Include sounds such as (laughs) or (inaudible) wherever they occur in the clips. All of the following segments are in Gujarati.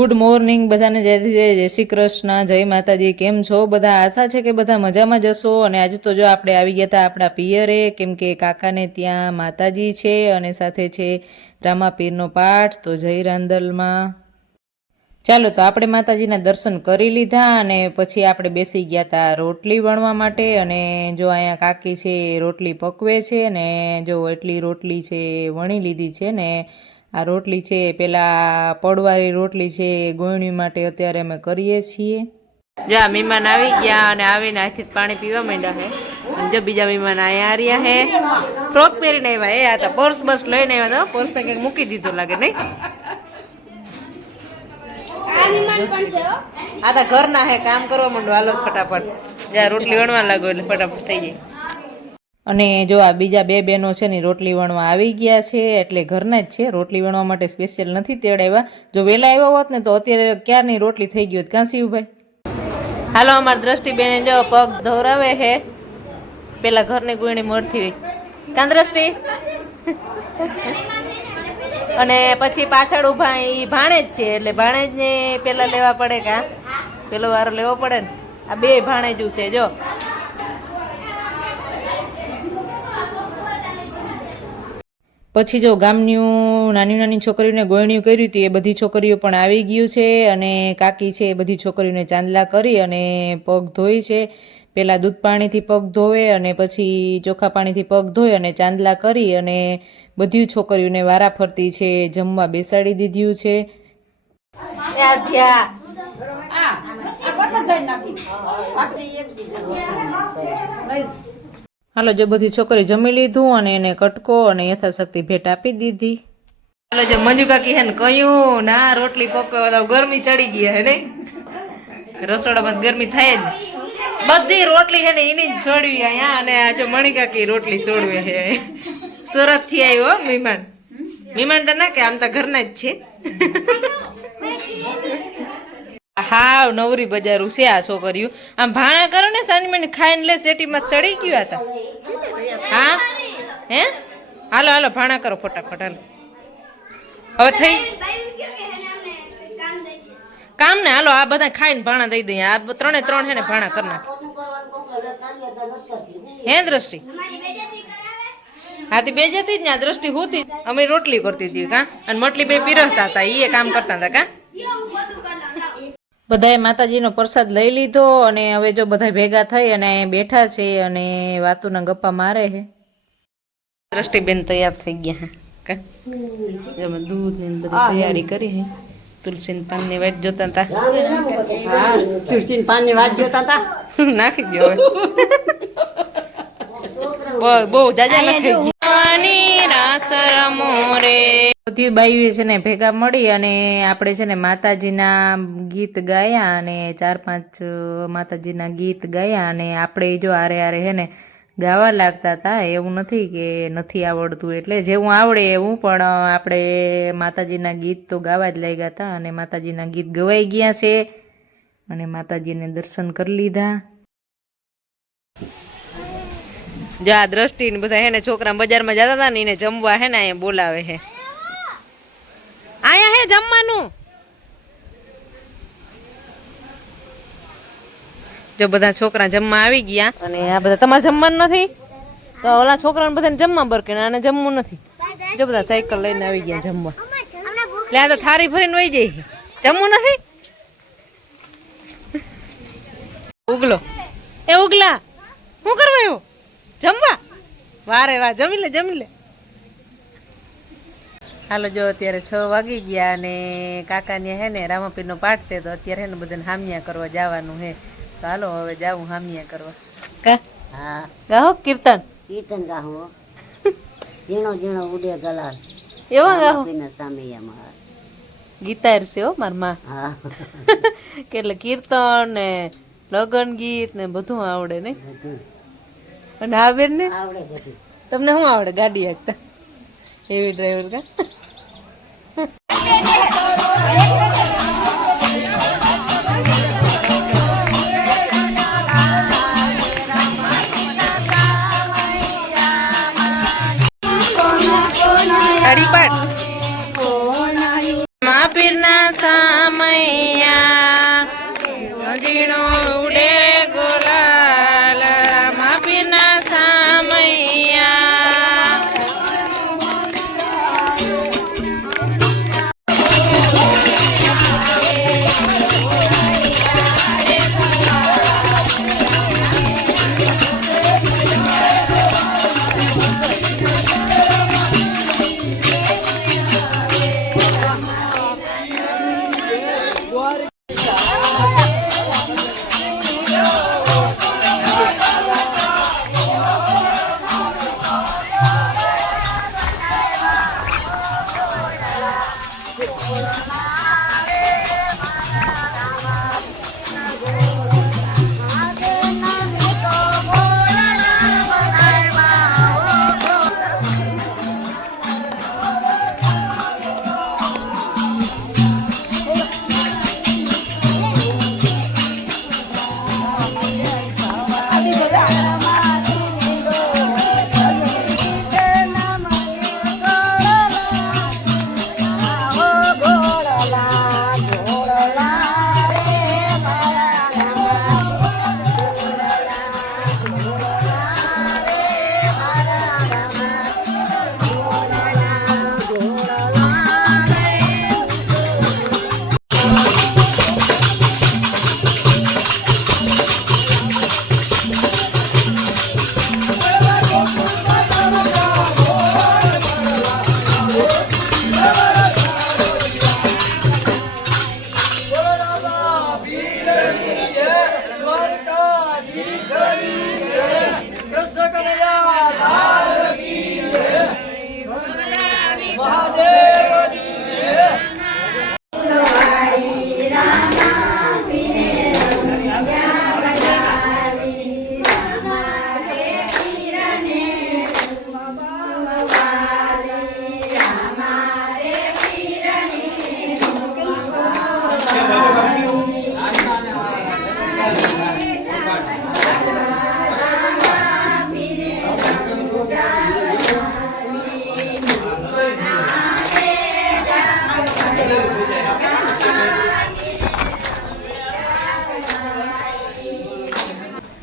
ગુડ મોર્નિંગ, બધાને જય જય જય શ્રી કૃષ્ણ, જય માતાજી, કેમ છો? બધા આશા છે કે બધા મજામાં જશો અને આજે તો જો આપણે આવી ગયા હતા આપણા પિયરે, કેમ કે કાકાને ત્યાં માતાજી છે અને સાથે છે રામાપીરનો પાઠ, તો જય રાંદલમાં ચાલો, તો આપણે માતાજીના દર્શન કરી લીધા અને પછી આપણે બેસી ગયા હતા રોટલી વણવા માટે. અને જો અહીંયા કાકી છે રોટલી પકવે છે ને જો એટલી રોટલી છે વણી લીધી છે ને આ રોટલી છે, પેલા પડવાળી રોટલી છે, એ ગોળણી માટે અત્યારે અમે કરીએ છીએ. જો મહેમાન આવી ગયા અને આવીને આથી પાણી પીવા માંડ્યા હે. જો બીજા મહેમાન અહીંયા આવ્યા હે. ફ્રોક પહેરીને આવ્યા એ આ તો પર્સ બર્સ લઈને આવ્યા તો પર્સ તો કંઈક મૂકી દીધું લાગે, નહીં? આ તો ઘરના હે, કામ કરવા માંડો. હાલો, ફટાફટ. જ્યાં રોટલી વણવા લાગો એટલે ફટાફટ થઈ જાય. અને જો આ બીજા બે બહેનો છે ને રોટલી વણવા આવી ગયા છે, એટલે ઘરના જ છે. રોટલી વણવા માટે સ્પેશિયલ નથી તેડાવ્યા જો વહેલા આવ્યા હોત ને તો અત્યારે ક્યારની રોટલી થઈ ગઈ હોત? કાં શિવભાઈ? હાલો, અમારી દ્રષ્ટિબેન જો પગ ધોરાવે હે, પેલા ઘરની ગુણી મળતી હોય. કાં દ્રષ્ટિ? અને પછી પાછળ ઊભા એ ભાણેજ છે, એટલે ભાણેજ ને પેલા લેવા પડે કા? પેલો વારો લેવો પડે ને? આ બે ભાણેજું છે, જો. પછી જો ગામનું નાની નાની છોકરીઓને ગોળણીયું કર્યું હતું, એ બધી છોકરીઓ પણ આવી ગયું છે અને કાકી છે એ બધી છોકરીઓને ચાંદલા કરી અને પગ ધોઈ છે. પહેલાં દૂધ પાણીથી પગ ધોવે અને પછી ચોખા પાણીથી પગ ધોઈ અને ચાંદલા કરી અને બધી છોકરીઓને વારા ફરતી છે, જમવા બેસાડી દીધું છે. હાલો, જો બધી છોકરી જમી લીધું અને એને કટકો અને યથાશક્તિ ભેટ આપી દીધી. હાલો, જો મંજુ કાકી હે ને કયું ના, રોટલી પકવા ગરમી ચડી ગઈ હે, નહીં? રસોડામાં ગરમી થાય જ બધી રોટલી છે ને એની જ છોડવી અહીંયા અને આ જો મણી કાકી રોટલી છોડવે છે. સુરતથી આવ્યો મહેમાન. મહેમાન તો ના કે, આમ તો ઘરના જ છે. હાવ નવરી બજારું છે આ છોકરીયું આમ ભાણા કરો ને સાની ખાઈને લે સેટીમાં ચડી ગયું હતા હા? હે? હાલો હાલો, ભાણા કરો ફટાફટ, હાલો. હવે થઈ કામ ને હાલો, આ બધા ખાઈને ભાણા દઈ દઈએ. આ ત્રણે ત્રણ હે ને ભાણા કરી નાખ. હે દ્રષ્ટિ? હાથી બે જતી જ ને આ દ્રષ્ટિ હોતી અમે રોટલી કરતી હતી, કા? અને મટલી બે પીરસતા હતા એ કામ કરતા હતા, કા? બધાએ માતાજીનો પ્રસાદ લઈ લીધો અને હવે જો બધા ભેગા થઈ અને બેઠા છે અને વાતુના ગપ્પા મારે છે. દ્રષ્ટિબેન તૈયાર થઈ ગયા હા. દૂધ ને બધી તૈયારી કરી છે તુલસી પાનની વાટ જોતા હતા હા પાનની વાત જોતા હતા નાખી દો હવે. બહુ બહુ રાસ રમો બધી બાઈઓ છે ને ભેગા મળી અને આપણે છે ને માતાજીના ગીત ગાયા અને ચાર પાંચ માતાજીના ગીત ગાયા અને આપણે જો આરે આરે હે ને ગાવા લાગતા હતા, એવું નથી કે નથી આવડતું. એટલે જેવું આવડે એવું પણ આપણે માતાજીના ગીત તો ગાવા જ લાગ્યા હતા અને માતાજીના ગીત ગવાઈ ગયા છે અને માતાજીને દર્શન કરી લીધા. જો આ દ્રષ્ટિ ને બધા હે ને છોકરા બજારમાં જતા હતા ને એને જમવા હે ને અહીંયા બોલાવે હે. આયા હે જમવાનું. જો બધા છોકરા જમવા આવી ગયા. અને આ બધા તમારે જમવાનું નથી? તો ઓલા છોકરાને બધાને જમવા બરકે આને જમવું નથી. જો બધા સાયકલ લઈને આવી ગયા જમવા. એટલે આ તો થારી ભરીને વહી જાય જમવું નથી? ઉગલો. એ ઉગલા શું કરવા એવું જમવા? વારે, વાહ, જમી લે જમી લે. હાલો જો અત્યારે છ વાગી ગયા અને કાકાને હે ને રામાપીરનો પાઠ છે તો અત્યારે હે ને બધાને હામિયા કરવા જવાનું હે. તો હાલો હવે જાવું હામિયા કરવા. કા? હા. ગાહો કીર્તન. કીર્તન ગાહો. ઝીણો ઝીણો ઉડે ગલાલ. એવા ગાહો? સામે અમાર ગીતાર છે હો મારમાં. હા. (laughs) કેટલે કીર્તન ને લગન ગીત ને બધું આવડે ને? અને આ બેન ને? આવડે બધું. તમને શું આવડે ગાડી હાંકતા એવી ડ્રાઈવર કા? સમયા જીણો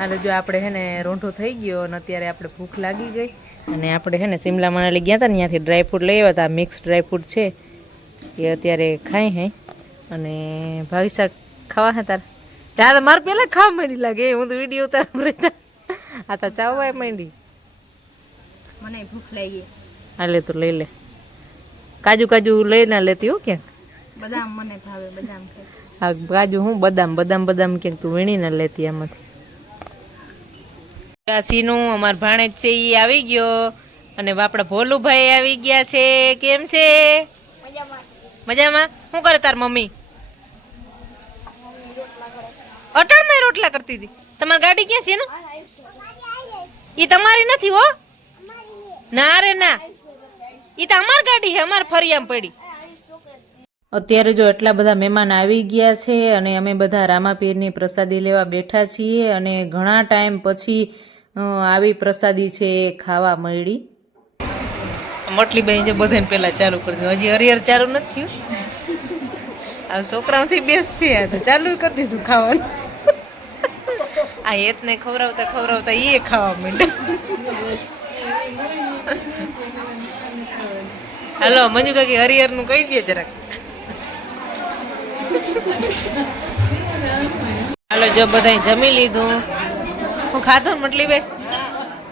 હાલો જો આપણે હે ને રોંઢો થઈ ગયો અને અત્યારે આપણે ભૂખ લાગી ગઈ અને આપણે હે ને સિમલા મનાલી ગયા હતા ને ત્યાંથી ડ્રાયફ્રૂટ લઈ આવ્યા હતા. મિક્સ ડ્રાયફ્રૂટ છે. એ અત્યારે ખાઈ હે. અને ભાવિશાક ખાવા હે તાર? ત્યાં તો મારે પહેલાં ખાવા માંડી લાગે. હું તો વીડિયો ઉતારવા રહેતા આ તો ચાવવા માંડી. મને ભૂખ લાગી. હાલે તો લઈ લે. કાજુ કાજુ લઈને લેતી હો ક્યાંક? બદામ મને ભાવે બદામ હા કાજુ હું બદામ બદામ બદામ ક્યાંક તું વીણીને લેતી આમાંથી. કાશીનું અમાર ભાણેજ છે એ આવી ગયો. અને આપણા ભોલુભાઈ આવી ગયા છે. કેમ છે? મજામાં? શું કરે તાર મમ્મી? અટણમાં રોટલા કરતી હતી. તમારી ગાડી ક્યાં છે એનું? એ તમારી નથી હો. ના રે ના. એ તો અમાર ગાડી છે. અમારે ફરિયામ પડી. અત્યારે જો એટલા બધા મહેમાન આવી ગયા છે અને અમે બધા રામાપીરની પ્રસાદી લેવા બેઠા છીએ અને ઘણા ટાઈમ પછી આવી પ્રસાદી છે એ ખાવા મળી. મટલી બેન જે બધાને પેલા ચાલુ કરી દીધું. હજી હરિહર ચાલુ નથી થયું. આ છોકરાઓથી બેસશે તો. ચાલુ કરી દીધું ખાવાનું. આ એતને ખવડાવતા ખવડાવતા એ ખાવા માંડ્યા. હાલો, મંજુ કાકી હરિહરનું કહી દે જરાક. હાલો, જો બધાય જમી લીધું. હું ખાધું મટલી બે?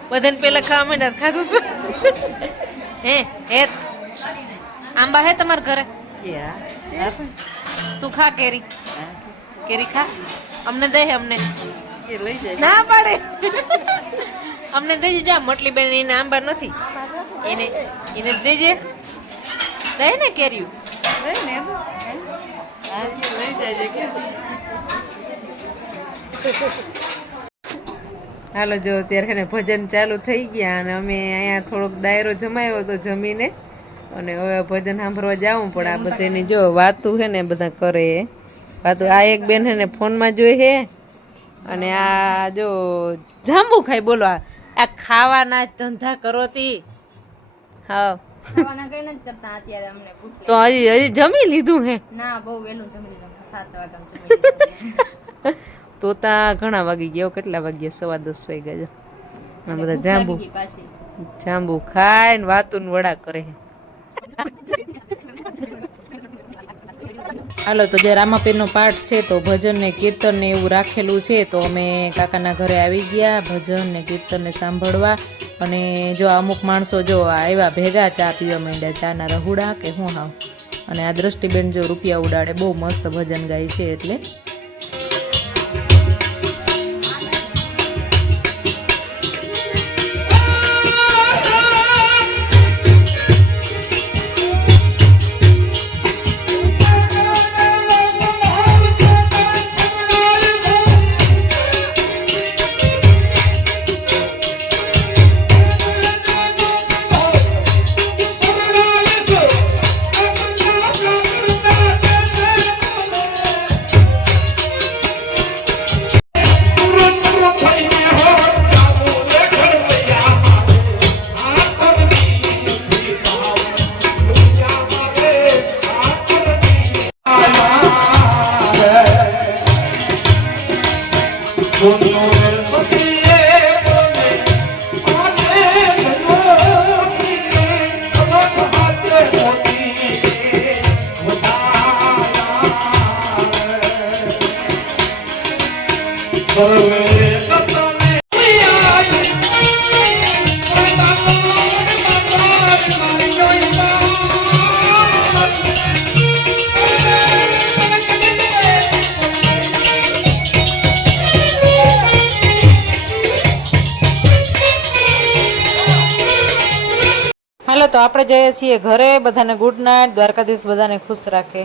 બધાને પેલા ખાવા માંડ્યા ખાધું તું? હે હે. આંબા હે તમારા ઘરે? તું ખા કેરી. કેરી ખા? અમને દે અમને. ના પાડે. અમને દેજે જા મટલી બેન એને આંબા નથી. એને એને દેજે. દે ને કેરીયું હાલો જો અત્યારે છે ને ભજન ચાલુ થઈ ગયા અને અમે અહીંયા થોડોક દાયરો જમાયો હતો જમીને. અને હવે ભજન સાંભળવા જવું પણ આ બધાની જો વાતું છે ને બધા કરે. વાતું આ એક બેન છે ને ફોનમાં જોઈ છે. અને આ જો જાંબુ ખાઈ બોલો આ. ખાવાના ધંધા કરો તી. હા તો હજી હજી જમી લીધું હે ના બહુ વહેલું જમી લીધું. સાત વાગ્યા જમી લીધું. (laughs) તો ત્યાં ઘણા વાગી ગયા કેટલા વાગ્યા? સવા દસ વાગ્યા છે. આ બધા જાંબુ જાંબુ ખાય ને વાતું વડા કરે. હાલો તો જે રામાપીરનો પાઠ છે તો ભજન ને કીર્તન ને એવું રાખેલું છે તો અમે કાકાના ઘરે આવી ગયા ભજન ને કીર્તન ને સાંભળવા. અને જો અમુક માણસો જો આવ્યા ભેગા ચા પીવા માંડ્યા ચાના રહુડા કે હું હાવ? અને આ દ્રષ્ટિબેન જો રૂપિયા ઉડાડે બહુ મસ્ત ભજન ગાય છે એટલે તો આપણે જઈએ છીએ ઘરે બધાને ગુડ નાઇટ દ્વારકાધીશ બધાને ખુશ રાખે.